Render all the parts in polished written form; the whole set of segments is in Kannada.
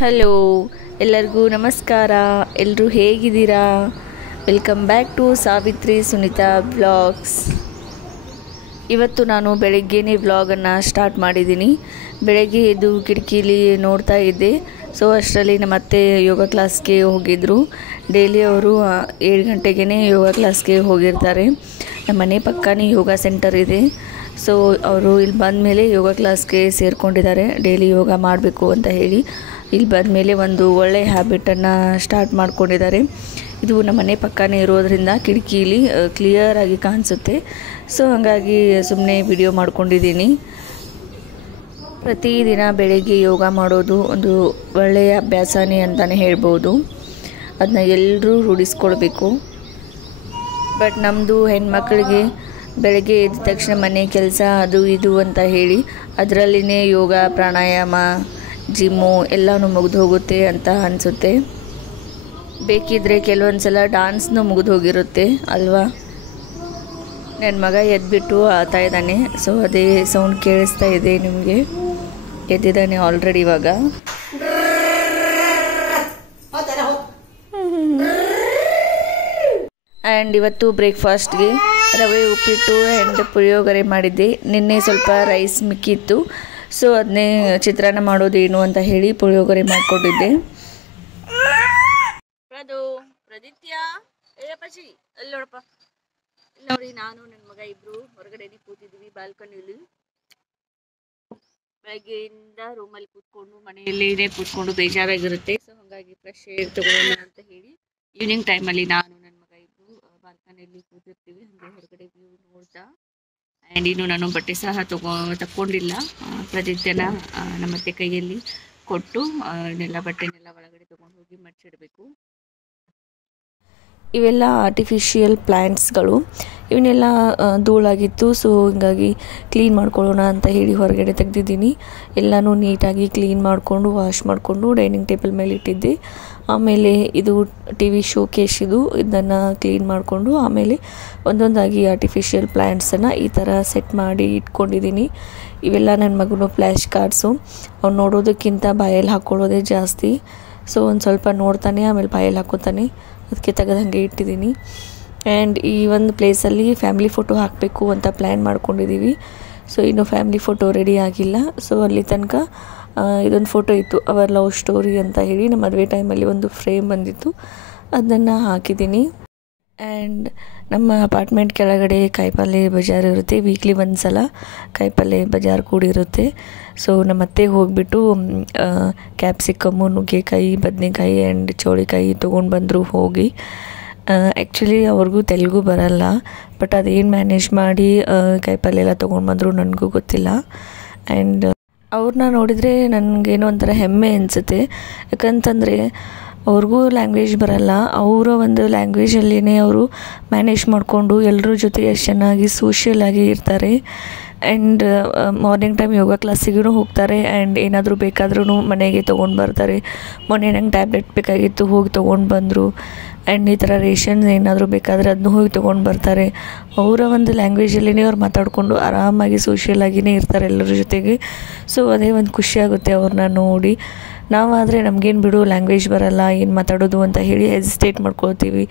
ಹಲೋ, ಎಲ್ಲರಿಗೂ ನಮಸ್ಕಾರ. ಎಲ್ಲರೂ ಹೇಗಿದ್ದೀರಾ? Welcome back to Savitri Sunita vlogs. ಇವತ್ತು ನಾನು ಬೆಳಗ್ಗೆನೇ ವ್ಲಾಗನ್ನು ಸ್ಟಾರ್ಟ್ ಮಾಡಿದ್ದೀನಿ. ಬೆಳಗ್ಗೆ ಎದ್ದು ಕಿಟಕಿಲಿ ನೋಡ್ತಾ ಇದ್ದೆ. ಸೊ ಅಷ್ಟರಲ್ಲಿ ನಮ್ಮ ಅತ್ತೆ ಯೋಗ ಕ್ಲಾಸ್ಗೆ ಹೋಗಿದ್ದರು. ಡೈಲಿ ಅವರು 7 ಗಂಟೆಗೇ ಯೋಗ ಕ್ಲಾಸ್ಗೆ ಹೋಗಿರ್ತಾರೆ. ನಮ್ಮ ಮನೆ ಪಕ್ಕನೇ ಯೋಗ ಸೆಂಟರ್ ಇದೆ. ಸೊ ಅವರು ಇಲ್ಲಿ ಬಂದ ಮೇಲೆ ಯೋಗ ಕ್ಲಾಸ್ಗೆ ಸೇರಿಕೊಂಡಿದ್ದಾರೆ. ಡೈಲಿ ಯೋಗ ಮಾಡಬೇಕು ಅಂತ ಹೇಳಿ ಇಲ್ಲಿ ಬಂದ ಮೇಲೆ ಒಂದು ಒಳ್ಳೆಯ ಹ್ಯಾಬಿಟನ್ನು ಸ್ಟಾರ್ಟ್ ಮಾಡ್ಕೊಂಡಿದ್ದಾರೆ. ಇದು ನಮ್ಮ ಮನೆ ಪಕ್ಕನೇ ಇರೋದರಿಂದ ಕಿಟಕಿಲಿ ಕ್ಲಿಯರಾಗಿ ಕಾಣಿಸುತ್ತೆ. ಸೊ ಹಾಗಾಗಿ ಸುಮ್ಮನೆ ವಿಡಿಯೋ ಮಾಡ್ಕೊಂಡಿದ್ದೀನಿ. ಪ್ರತಿದಿನ ಬೆಳಗ್ಗೆ ಯೋಗ ಮಾಡೋದು ಒಂದು ಒಳ್ಳೆಯ ಅಭ್ಯಾಸನೇ ಅಂತಲೇ ಹೇಳ್ಬೋದು. ಅದನ್ನ ಎಲ್ಲರೂ ರೂಢಿಸ್ಕೊಳ್ಬೇಕು. ಬಟ್ ನಮ್ಮದು ಹೆಣ್ಮಕ್ಳಿಗೆ ಬೆಳಗ್ಗೆ ಎದ್ದ ತಕ್ಷಣ ಮನೆ ಕೆಲಸ ಅದು ಇದು ಅಂತ ಹೇಳಿ ಅದರಲ್ಲಿನೇ ಯೋಗ, ಪ್ರಾಣಾಯಾಮ, ಜಿಮ್ಮು ಎಲ್ಲನೂ ಮುಗಿದು ಹೋಗುತ್ತೆ ಅಂತ ಅನಿಸುತ್ತೆ. ಬೇಕಿದ್ದರೆ ಕೆಲವೊಂದು ಸಲ ಡಾನ್ಸ್ನೂ ಮುಗಿದು ಹೋಗಿರುತ್ತೆ ಅಲ್ವಾ. ನನ್ನ ಮಗ ಎದ್ಬಿಟ್ಟು ಆಳ್ತಾ ಇದ್ದಾನೆ. ಸೊ ಅದೇ ಸೌಂಡ್ ಕೇಳಿಸ್ತಾ ಇದೆ ನಿಮಗೆ. ಎದ್ದಿದ್ದಾನೆ ಆಲ್ರೆಡಿ ಇವಾಗ. ಆ್ಯಂಡ್ ಇವತ್ತು ಬ್ರೇಕ್ಫಾಸ್ಟ್ಗೆ ರವೆ ಉಪ್ಪಿಟ್ಟು ಆ್ಯಂಡ್ ಪುಳಿಯೋಗರೆ ಮಾಡಿದ್ದೆ. ನಿನ್ನೆ ಸ್ವಲ್ಪ ರೈಸ್ ಮಿಕ್ಕಿತ್ತು. ಸೊ ಅದನ್ನೇ ಚಿತ್ರಾನ್ನ ಮಾಡೋದೇನು ಅಂತ ಹೇಳಿ ಪುಳಿಯೋಗರೆ ಮಾಡಿಕೊಂಡಿದ್ದೆ. ಪ್ರದಿತ್ಯ ಅಲ್ಲಿ ನೋಡಪ್ಪ, ನೋಡಿ ನಾನು ನನ್ನ ಮಗ ಇಬ್ರು ಹೊರಗಡೆನೆ ಕೂತಿದ್ವಿ ಬಾಲ್ಕನಿಲಿ. ಬೆಳಗ್ಗೆಯಿಂದ ರೂಮಲ್ಲಿ ಕೂತ್ಕೊಂಡು ಮನೆಯಲ್ಲೇ ಕೂತ್ಕೊಂಡು ಬೇಜಾರಾಗಿರುತ್ತೆ. ಸೊ ಹಾಗಾಗಿ ಫ್ರೆಶ್ ಏರ್ ತಗೊಳ್ಳೋಣ ಅಂತ ಹೇಳಿ ಈವ್ನಿಂಗ್ ಟೈಮಲ್ಲಿ ನಾನು ನನ್ನ ಮಗ ಇಬ್ರು ಬಾಲ್ಕನಿಯಲ್ಲಿ ಕೂತಿರ್ತೀವಿ. ಹಾಗೆ ಹೊರಗಡೆ ವ್ಯೂ ನೋಡ್ತಾ. ಆ್ಯಂಡ್ ಇನ್ನು ನಾನು ಬಟ್ಟೆ ಸಹ ತಕ್ಕೊಂಡಿಲ್ಲ. ಪ್ರತಿದಿನ ನಮ್ಮತ್ತೆ ಕೈಯಲ್ಲಿ ಕೊಟ್ಟು ಇದನ್ನೆಲ್ಲ ಬಟ್ಟೆನೆಲ್ಲ ಒಳಗಡೆ ತೊಗೊಂಡು ಹೋಗಿ ಮಡ್ಚಿಡಬೇಕು. ಇವೆಲ್ಲ ಆರ್ಟಿಫಿಷಿಯಲ್ ಪ್ಲ್ಯಾಂಟ್ಸ್ಗಳು. ಇವನ್ನೆಲ್ಲ ಧೂಳಾಗಿತ್ತು. ಸೊ ಹಿಂಗಾಗಿ ಕ್ಲೀನ್ ಮಾಡ್ಕೊಳ್ಳೋಣ ಅಂತ ಹೇಳಿ ಹೊರಗಡೆ ತೆಗೆದಿದ್ದೀನಿ. ಎಲ್ಲನೂ ನೀಟಾಗಿ ಕ್ಲೀನ್ ಮಾಡಿಕೊಂಡು ವಾಶ್ ಮಾಡಿಕೊಂಡು ಡೈನಿಂಗ್ ಟೇಬಲ್ ಮೇಲೆ ಇಟ್ಟಿದ್ದೆ. ಆಮೇಲೆ ಇದು TV ಶೋಕೇಶ್ ಇದನ್ನು ಕ್ಲೀನ್ ಮಾಡಿಕೊಂಡು ಆಮೇಲೆ ಒಂದೊಂದಾಗಿ ಆರ್ಟಿಫಿಷಿಯಲ್ ಪ್ಲ್ಯಾಂಟ್ಸನ್ನು ಈ ಥರ ಸೆಟ್ ಮಾಡಿ ಇಟ್ಕೊಂಡಿದ್ದೀನಿ. ಇವೆಲ್ಲ ನನ್ನ ಮಗನ ಫ್ಲ್ಯಾಶ್ ಕಾರ್ಡ್ಸು. ಅವ್ನು ನೋಡೋದಕ್ಕಿಂತ ಬಾಯಲ್ಲಿ ಹಾಕ್ಕೊಳ್ಳೋದೇ ಜಾಸ್ತಿ. ಸೊ ಒಂದು ಸ್ವಲ್ಪ ನೋಡ್ತಾನೆ, ಆಮೇಲೆ ಬಾಯಲ್ಲಿ ಹಾಕೋತಾನೆ. ಅದಕ್ಕೆ ತೆಗೆದಂಗೆ ಇಟ್ಟಿದ್ದೀನಿ. ಆ್ಯಂಡ್ ಈ ಒಂದು ಪ್ಲೇಸಲ್ಲಿ ಫ್ಯಾಮಿಲಿ ಫೋಟೋ ಹಾಕಬೇಕು ಅಂತ ಪ್ಲ್ಯಾನ್ ಮಾಡ್ಕೊಂಡಿದ್ದೀವಿ. ಸೊ ಇನ್ನು ಫ್ಯಾಮಿಲಿ ಫೋಟೋ ರೆಡಿ ಆಗಿಲ್ಲ. ಸೊ ಅಲ್ಲಿ ತನಕ ಇದೊಂದು ಫೋಟೋ ಇತ್ತು, ಅವರ್ ಲವ್ ಸ್ಟೋರಿ ಅಂತ ಹೇಳಿ. ನಮ್ಮ ಮದುವೆ ಟೈಮಲ್ಲಿ ಒಂದು ಫ್ರೇಮ್ ಬಂದಿತ್ತು, ಅದನ್ನು ಹಾಕಿದ್ದೀನಿ. ಆ್ಯಂಡ್ ನಮ್ಮ ಅಪಾರ್ಟ್ಮೆಂಟ್ ಕೆಳಗಡೆ ಕಾಯಿಪಲ್ಲೆ ಬಜಾರ್ ಇರುತ್ತೆ. ವೀಕ್ಲಿ ಒಂದು ಸಲ ಕಾಯಿಪಲ್ಲೆ ಬಜಾರ್ ಕೂಡಿರುತ್ತೆ. ಸೊ ನಮ್ಮ ಅತ್ತೆ ಹೋಗಿಬಿಟ್ಟು ಕ್ಯಾಪ್ಸಿಕಮ್ಮು, ನುಗ್ಗೆಕಾಯಿ, ಬದನೆಕಾಯಿ ಆ್ಯಂಡ್ ಚೌಳಿಕಾಯಿ ತೊಗೊಂಡು ಬಂದರು ಹೋಗಿ. ಆ್ಯಕ್ಚುಲಿ ಅವ್ರಿಗೂ ತೆಲುಗು ಬರಲ್ಲ. ಬಟ್ ಅದೇನು ಮ್ಯಾನೇಜ್ ಮಾಡಿ ಕಾಯಿಪಲ್ಲೆ ಎಲ್ಲ ತೊಗೊಂಡು ಬಂದರು ನನಗೂ ಗೊತ್ತಿಲ್ಲ. ಆ್ಯಂಡ್ ಅವ್ರನ್ನ ನೋಡಿದರೆ ನನಗೇನೋ ಒಂಥರ ಹೆಮ್ಮೆ ಅನಿಸುತ್ತೆ. ಯಾಕಂತಂದರೆ ಅವ್ರಿಗೂ ಲ್ಯಾಂಗ್ವೇಜ್ ಬರಲ್ಲ. ಅವರ ಒಂದು ಲ್ಯಾಂಗ್ವೇಜಲ್ಲಿನೇ ಅವರು ಮ್ಯಾನೇಜ್ ಮಾಡಿಕೊಂಡು ಎಲ್ಲರ ಜೊತೆ ಎಷ್ಟು ಚೆನ್ನಾಗಿ ಸೋಷಿಯಲಾಗಿ ಇರ್ತಾರೆ. ಆ್ಯಂಡ್ ಮಾರ್ನಿಂಗ್ ಟೈಮ್ ಯೋಗ ಕ್ಲಾಸಿಗೂ ಹೋಗ್ತಾರೆ. ಆ್ಯಂಡ್ ಏನಾದರೂ ಬೇಕಾದ್ರೂ ಮನೆಗೆ ತೊಗೊಂಡು ಬರ್ತಾರೆ. ಮೊನ್ನೆ ನಂಗೆ ಟ್ಯಾಬ್ಲೆಟ್ ಬೇಕಾಗಿತ್ತು, ಹೋಗಿ ತೊಗೊಂಡು ಬಂದರು. ಆ್ಯಂಡ್ ಈ ಥರ ರೇಷನ್ಸ್ ಏನಾದರೂ ಬೇಕಾದರೆ ಅದನ್ನೂ ಹೋಗಿ ತೊಗೊಂಡು ಬರ್ತಾರೆ. ಅವರ ಒಂದು ಲ್ಯಾಂಗ್ವೇಜಲ್ಲಿನೇ ಅವ್ರು ಮಾತಾಡಿಕೊಂಡು ಆರಾಮಾಗಿ ಸೋಷಿಯಲಾಗಿಯೇ ಇರ್ತಾರೆ ಎಲ್ಲರ ಜೊತೆಗೆ. ಸೊ ಅದೇ ಒಂದು ಖುಷಿಯಾಗುತ್ತೆ ಅವ್ರನ್ನ ನೋಡಿ. ನಾವಾದರೆ ನಮಗೇನು ಬಿಡು ಲ್ಯಾಂಗ್ವೇಜ್ ಬರಲ್ಲ, ಏನು ಮಾತಾಡೋದು ಅಂತ ಹೇಳಿ ಹೆಸಿಟೇಟ್ ಮಾಡ್ಕೊಳ್ತೀವಿ.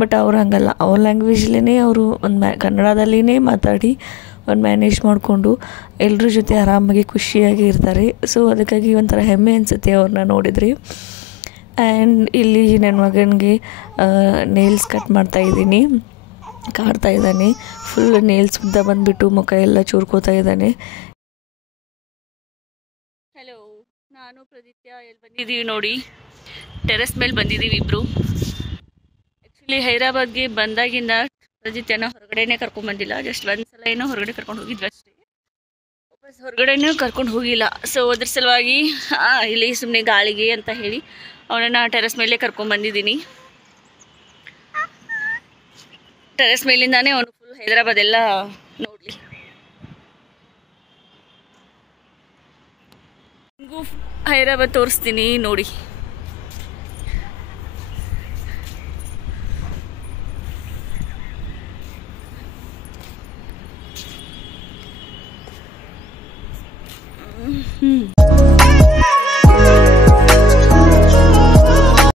ಬಟ್ ಅವ್ರು ಹಂಗಲ್ಲ. ಅವ್ರ ಲ್ಯಾಂಗ್ವೇಜಲ್ಲೇ ಅವರು ಒಂದು ಕನ್ನಡದಲ್ಲಿನೇ ಮಾತಾಡಿ ಒಂದು ಮ್ಯಾನೇಜ್ ಮಾಡಿಕೊಂಡು ಎಲ್ಲರ ಜೊತೆ ಆರಾಮಾಗಿ ಖುಷಿಯಾಗಿ ಇರ್ತಾರೆ. ಸೊ ಅದಕ್ಕಾಗಿ ಒಂಥರ ಹೆಮ್ಮೆ ಅನಿಸುತ್ತೆ ಅವ್ರನ್ನ ನೋಡಿದರೆ. ಆ್ಯಂಡ್ ಇಲ್ಲಿ ನನ್ನ ಮಗನಿಗೆ ನೇಲ್ಸ್ ಕಟ್ ಮಾಡ್ತಾಯಿದ್ದೀನಿ. ಕಾಡ್ತಾ ಇದ್ದಾನೆ. ಫುಲ್ ನೇಲ್ಸ್ ಉದ್ದ ಬಂದುಬಿಟ್ಟು ಮುಖ ಎಲ್ಲ ಚೂರ್ಕೋತಾ ಇದ್ದಾನೆ. ಹಲೋ, ನಾನು ಪ್ರದಿತ್ಯ ಎಲ್ಲಿ ಬಂದಿದ್ದೀವಿ ನೋಡಿ, ಟೆರೆಸ್ ಮೇಲೆ ಬಂದಿದ್ದೀವಿ ಇಬ್ಬರು. ಆ್ಯಕ್ಚುಲಿ ಹೈದರಾಬಾದ್ಗೆ ಬಂದಾಗಿಂದ ಪ್ರದಿತ್ಯನ ಹೊರಗಡೆನೇ ಕರ್ಕೊಂಡ್ಬಂದಿಲ್ಲ. ಜಸ್ಟ್ ಒಂದು ಸಲ ಏನೋ ಹೊರಗಡೆ ಕರ್ಕೊಂಡು ಹೋಗಿದ್ವಿ ಅಷ್ಟೇ. ವಾಪಸ್ ಹೊರಗಡೆನೂ ಕರ್ಕೊಂಡು ಹೋಗಿಲ್ಲ. ಸೊ ಅದ್ರ ಸಲುವಾಗಿ ಇಲ್ಲಿ ಸುಮ್ಮನೆ ಗಾಳಿಗೆ ಅಂತ ಹೇಳಿ ಅವನನ್ನು ಟೆರೆಸ್ ಮೇಲೆ ಕರ್ಕೊಂಡ್ಬಂದಿದ್ದೀನಿ. ಟೆರೆಸ್ ಮೇಲಿಂದಾನೇ ಅವನು ಫುಲ್ ಹೈದರಾಬಾದ್ ಎಲ್ಲ ನೋಡಲಿ. ನಿಮಗೂ ಹೈದರಾಬಾದ್ ತೋರಿಸ್ತೀನಿ ನೋಡಿ.